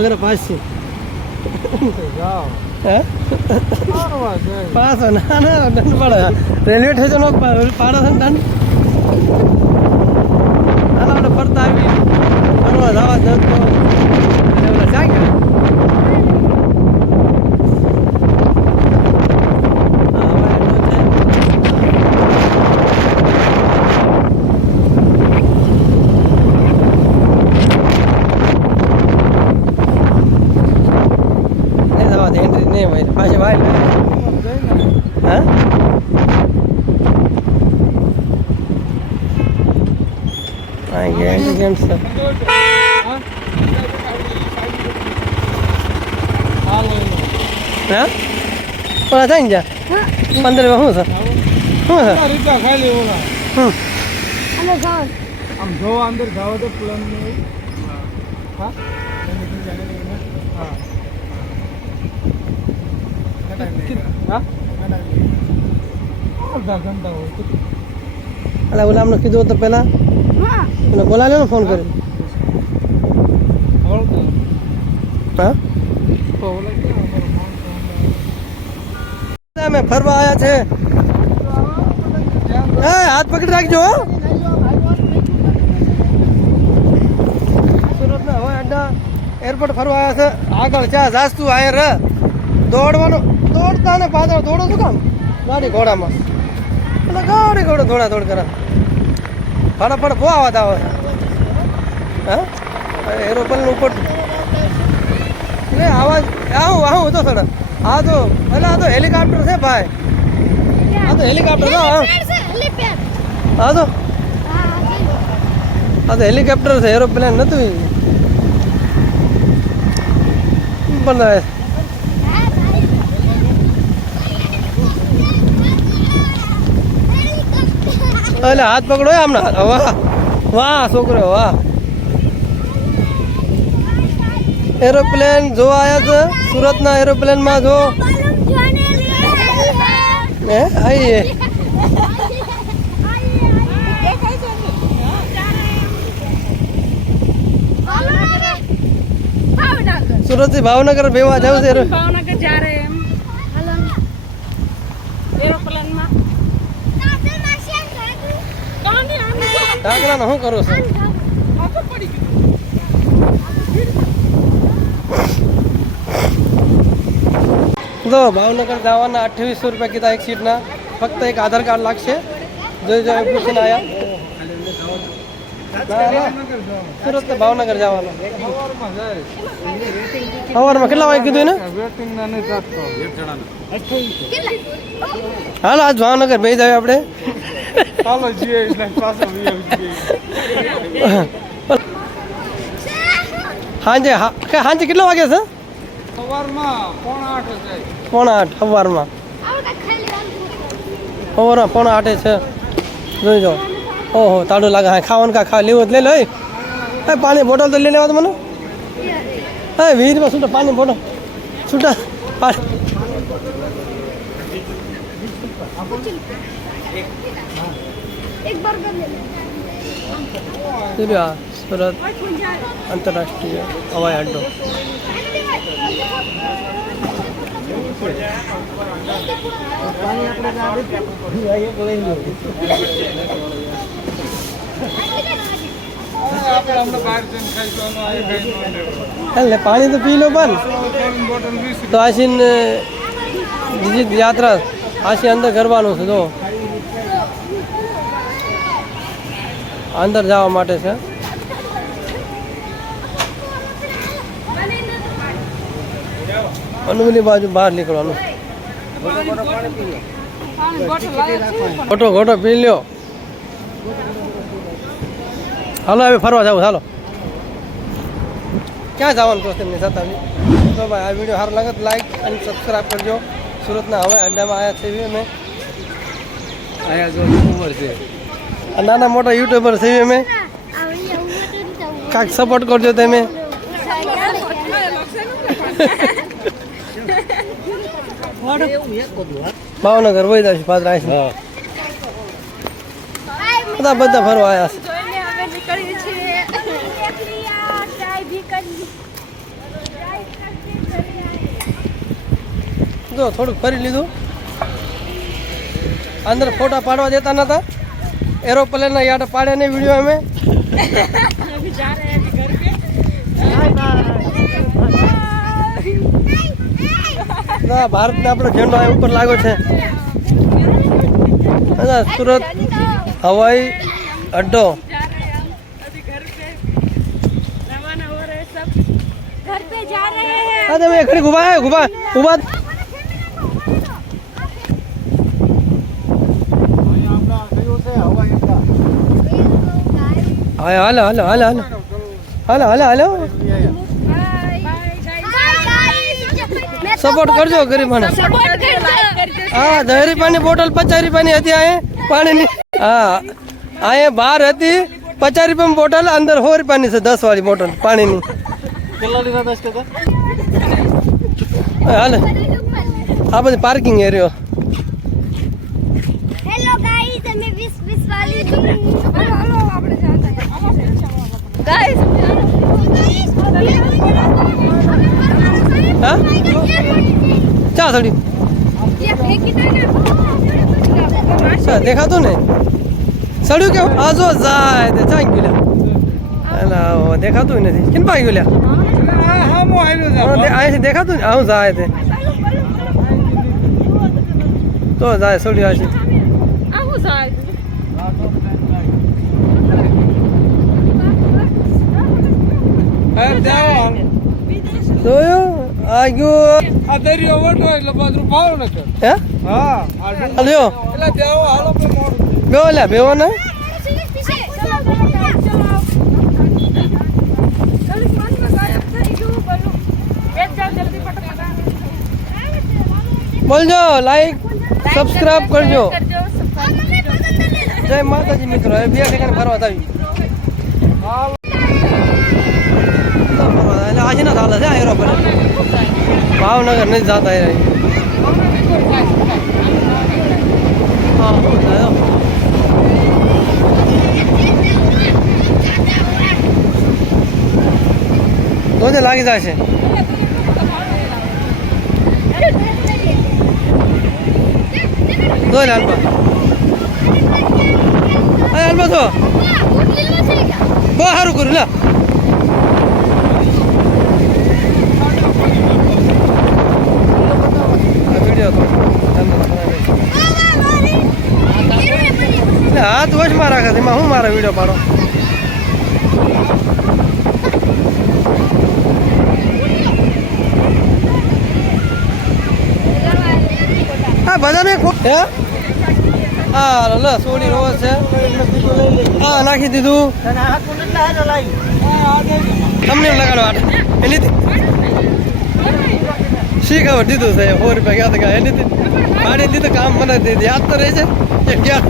પગાર 500 500 ના દંડ પડે રેલવે સ્ટેશન પાડો છે દંડ આપણે ફરતા આવી ફરવા જવા દંડ જાગ્યા પાછી વાય હા કેમ છે હા ઓલા થાય ને જા 15 શું છે આમ જો અંદર જાવ તો પ્લાન હા અલા ગુલામને કીધું તો પેલા એને બોલાવ્યો ને ફોન કરી હા અમે ફરવા આવ્યા છે હાથ પકડી રાખજો સુરતના હવાઈ અડ્ડા એરપોર્ટ ફરવા આવ્યા છે આગળ ચા જાસ્તું આયર દોડવાનું દોડતા ને પાછળ દોડો શું કામ ગાડી ઘોડામાં એટલે ગાડી ઘોડો દોડા દોડ કરે ફટાફટ બહુ આવાજ આવે હા એરોપ્લેન ઉપર એટલે આવાજ આવું આવું તો સર આ તો એટલે આ તો હેલિકોપ્ટર છે ભાઈ આ તો હેલિકોપ્ટર છે હા તો હેલિકોપ્ટર છે એરોપ્લેન નતું પણ એટલે હાથ પકડો આમના વાહ વાહ છોકરો વાહ એરોપ્લેન જોવા આવ્યા છે સુરતના એરોપ્લેનમાં જો હે આઈએ સુરત થી ભાવનગર બેવા જાવ છે ભાવનગર જા રહે એમ એરોપ્લેન માં ડાકરા શું કરો છો તો ભાવનગર જવાના 2800 રૂપિયા કીધા એક સીટના ફક્ત એક આધાર કાર્ડ લાગશે જોઈ જો પૂછીને આવ્યા સુરત ભાવનગર જવાના સવારમાં કેટલા વાગે કીધું ને હાલો આજ ભાવનગર બે જાય આપણે હાંજે હાંજે કેટલા વાગે છે સવારમાં 7:45 સવારમાં 7:45 છે જોઈ જાઓ ઓહો તાળું લાગે હા ખાવાનું ખા લેવું લઈ લો હા પાણી બોટલ તો લઈ લેવા તો મને હા વીરમાં છૂટા પાણી બોટલ છૂટા સુરત આંતરરાષ્ટ્રીય હવાઈ અડ્ડો એટલે પાણી તો પી લો પણ તો આશીન બીજી યાત્રા આશી અંદર કરવાનું છે તો અંદર જવા માટે છે અનુમલી બાજુ બહાર નીકળવાનું ઘોટો પી લ્યો હાલો હવે ફરવા જાવ ચાલો ક્યાં જવાનું તો તેમની સાથે તો ભાઈ આ વિડીયો સારો લાગે તો લાઈક અને સબસ્ક્રાઈબ કરજો સુરતના હવાઈ અડ્ડામાં આવ્યા છે અમે અહીંયા જો યુટ્યુબર છે નાના મોટા યુટ્યુબર છે અમે કાંઈક સપોર્ટ કરજો તમે ભાવનગર વહી જશે પાત્ર બધા ફરવા આવ્યા છે તો થોડુંક ફરી લીધું. અંદર ફોટા પાડવા દેતા નતા. એરોપ્લેનના યાદ પાડે નહીં વિડીયો અમે. अभी जा रहे हैं अभी घर पे ના ભારતને આપણો ઝંડો અહીં ઉપર લાગ્યો છે. અને સુરત હવાઈ અડ્ડો. जा रहे हैं हम अभी घर पे रवाना हो रहे हैं सब घर पे जा रहे हैं હા તમે ઘડી ઉભા ઉભા ઉભા. અહીંયા હમણાં કયું છે હવાઈ અડ્ડા હા હાલો હાલો હાલો હાલો હાલો હાલો હાલો સપોર્ટ કરજો ગરીબાને. सपोर्ट करजो હા 10 રૂપિયાની બોટલ 50 રૂપિયાની હતી અહીંયા પાણીની. હા અહીંયા બહાર હતી 50 રૂપિયાની બોટલ, અંદર 100 રૂપિયાની છે 10 વાળી બોટલ પાણીની. કેટલા લીધા 10 ટકા હાલે આ બધી પાર્કિંગ એરિયો. હેલો ગાઈસ અમે 20 વાળી હાલો આપણે જાતા ગાઈસ હા ચા થોડી ये फेंकी दे ચા દેખાતું ને સડ્યું કેવું? આ જો જાય તે ચાઈ ગયું લ્યા. દેખાતું નથી. કેમ પાઈ ગયું લ્યા? હા મો આવ્યો છે અહીંથી દેખાતું ને આવું જાય તે તો જાય સડ્યું હશે. आहू साहब જાઓ જોયું આ ગયું. આ દરિયો વટો એટલે પાછું ભાવ ન કર હે હા લ્યો એટલે જાઓ હાલો પણ મોડું બેવો લ્યા બેવો ને. બોલજો લાઈક સબસ્ક્રાઇબ કરજો. જય માતાજી મિત્રો. હવે 2 સેકન્ડ ફરવા આવી. એટલે આજે ના ચાલે છે આ એરોપ્લેન. ભાવનગર નથી જતા એ. હા તો લાગી જાય છે. જોઈ હાલમાં હાલમાં તો બહુ સારું કર્યું લે. વિડીયો હાથ વચમાં રાખે એમાં હું મારા વિડીયો પાડો. હા બધાને હે હા લ સોડી રોજ છે. હા નાખી દીધું. તમને એમ લગાડો આટ એની શી ખબર દીધું છે 100 રૂપિયા ક્યાં ગયા એની ભાડે દીધું કામ મને યાદ તો રહે છે કે ક્યાં